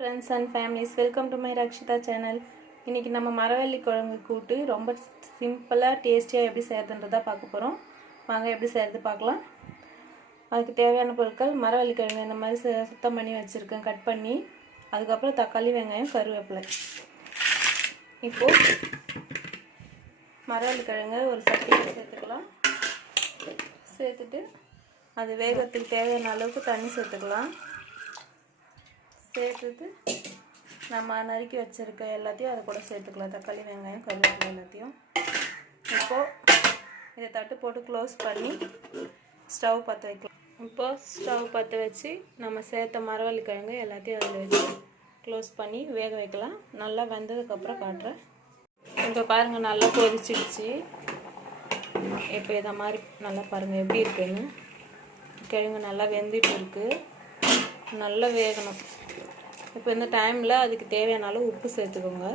friends and families, welcome to my Rakshita channel. இன்னைக்கு நம்ம மரவள்ளி கிழங்கு கூட்டு ரொம்ப சிம்பிளா டேஸ்டியா எப்படி செய்யறதுன்றத பார்க்க போறோம். வாங்க எப்படி செய்யறது பார்க்கலாம். அதுக்கு தேவையான பொருட்கள் மரவள்ளி கிழங்கு இந்த மாதிரி சுத்தம் பண்ணி வச்சிருக்கேன், கட் பண்ணி. அதுக்கு அப்புறம் தக்காளி, வெங்காயம், கருவேப்பிலை. இப்போ மரவள்ளி கிழங்கு ஒரு சட்டியில சேர்த்துக்கலாம். சேர்த்துட்டு அது வேகத்துக்கு தேவையான அளவுக்கு தண்ணி சேர்த்துக்கலாம். சேர்த்துட்டு நம்ம நறுக்கி வச்சிருக்க எல்லாத்தையும் அதை கூட சேர்த்துக்கலாம். தக்காளி, வெங்காயம், கருவேப்பிலை எல்லாத்தையும். இப்போது இதை தட்டு போட்டு க்ளோஸ் பண்ணி ஸ்டவ் பற்ற வைக்கலாம். இப்போது ஸ்டவ் பற்ற வச்சு நம்ம சேர்த்த மரவள்ளி கிழங்கு எல்லாத்தையும் அதில் வச்சு க்ளோஸ் பண்ணி வேக வைக்கலாம். நல்லா வெந்ததுக்கப்புறம் காட்டுறேன். இப்போ பாருங்கள், நல்லா கொதிச்சிடுச்சு. இப்போ இதை மாதிரி நல்லா பாருங்கள் எப்படி இருக்குன்னு. கிழங்கு நல்லா வெந்துட்டு இருக்குது, நல்லா வேகணும். இப்போ இந்த டைமில் அதுக்கு தேவையான அளவு உப்பு சேர்த்துக்கோங்க.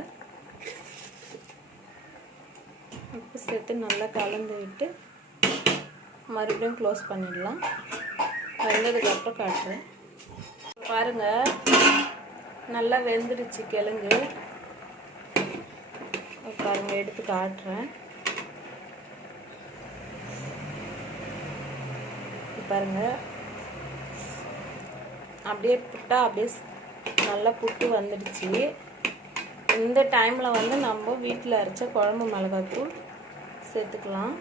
உப்பு சேர்த்து நல்லா கலந்து விட்டு மறுபடியும் க்ளோஸ் பண்ணிடலாம். வெந்ததுக்கப்புறம் காட்டுறேன். பாருங்கள், நல்லா வெந்துடுச்சு கிழங்கு. பாருங்கள், எடுத்து காட்டுறேன். பாருங்கள், அப்படியே புட்டா அப்படியே நல்லா புட்டு வந்துடுச்சு. இந்த டைமில் வந்து நம்ம வீட்டில் அரைச்ச குழம்பு மிளகாத்தூள் சேர்த்துக்கலாம்.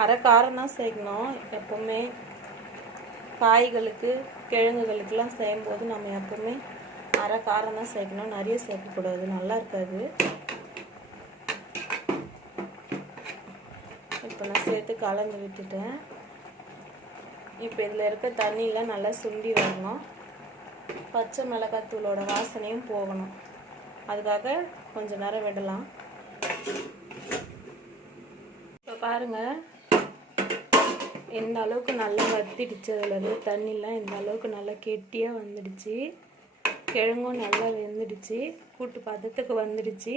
அரை காரம் தான் சேர்க்கணும். எப்போவுமே காய்களுக்கு கிழங்குகளுக்கெல்லாம் செய்யும்போது நம்ம எப்போவுமே அரை காரம் தான் சேர்க்கணும், நிறைய சேர்க்கக்கூடாது, நல்லா இருக்காது. இப்போ நான் சேர்த்து கலந்து விட்டுட்டேன். இப்போ இதில் இருக்க தண்ணியில் நல்லா சுண்டி வரணும். பச்சை மிளகாத்தூளோட வாசனையும் போகணும். அதுக்காக கொஞ்சம் நேரம் விடலாம். இப்போ பாருங்கள், இந்த அளவுக்கு நல்லா வத்திடுச்சு. அதில் தண்ணிலாம் இந்த அளவுக்கு நல்லா கெட்டியாக வந்துடுச்சு. கிழங்கும் நல்லா வெந்துடுச்சு, கூட்டு பதத்துக்கு வந்துடுச்சு.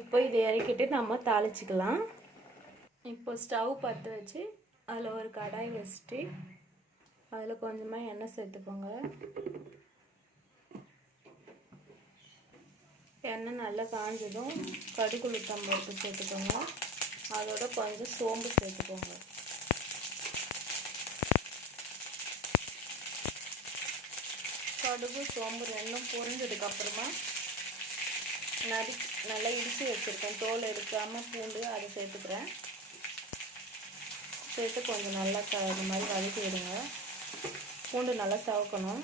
இப்போ இதை இறக்கிட்டு நம்ம தாளிச்சிக்கலாம். இப்போ ஸ்டவ் பற்ற வச்சு அதில் ஒரு கடாய் வச்சுட்டு அதில் கொஞ்சமாக எண்ணெய் சேர்த்துக்கோங்க. எண்ணெய் நல்லா காஞ்சதும் கடுகு, உளுத்தம் பருப்பு சேர்த்துக்கோங்க. அதோட கொஞ்சம் சோம்பு சேர்த்துக்கோங்க. கடுகு, சோம்பு ரெண்டும் பொரிஞ்சதுக்கப்புறமா நல்லா இடித்து வச்சுருக்கேன், தோல் எடுக்காமல் பூண்டு அதை சேர்த்துக்கிறேன். சேர்த்து கொஞ்சம் நல்லா இது மாதிரி வதக்கி விடுங்க. பூண்டு நல்லா சவக்கணும்.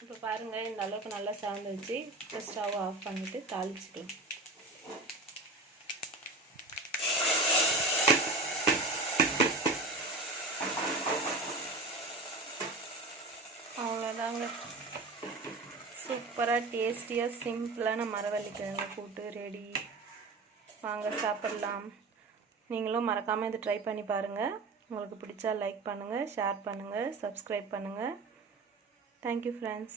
இப்போ பாருங்கள், இந்த அளவுக்கு நல்லா சவந்து வச்சு இப்போ ஸ்டவ் ஆஃப் பண்ணிவிட்டு தாளிச்சிக்கலாம். அவ்வளோதாங்க, சூப்பராக டேஸ்டியாக சிம்பிளான மரவள்ளி கிழங்கு கூட்டு ரெடி. வாங்க சாப்பிடலாம். நீங்களும் மறக்காமல் இதை ட்ரை பண்ணி பாருங்கள். உங்களுக்கு பிடிச்சா லைக் பண்ணுங்கள், ஷேர் பண்ணுங்கள், சப்ஸ்கிரைப் பண்ணுங்கள். Thank you friends.